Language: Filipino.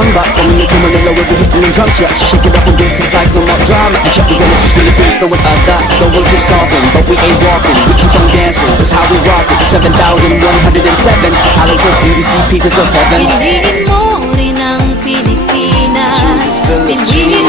come back from Manila to Manila with the hitting and drums. Yeah, just shake it up and dance it like no more drama. You check, we're gonna choose Philippines, no one that. No one keeps solving, but we ain't walking. We keep on dancing, that's how we rock it. 7,107 islands of beauty, see pieces of heaven. Piliin mo rin ang Pilipinas. Choose the Philippines.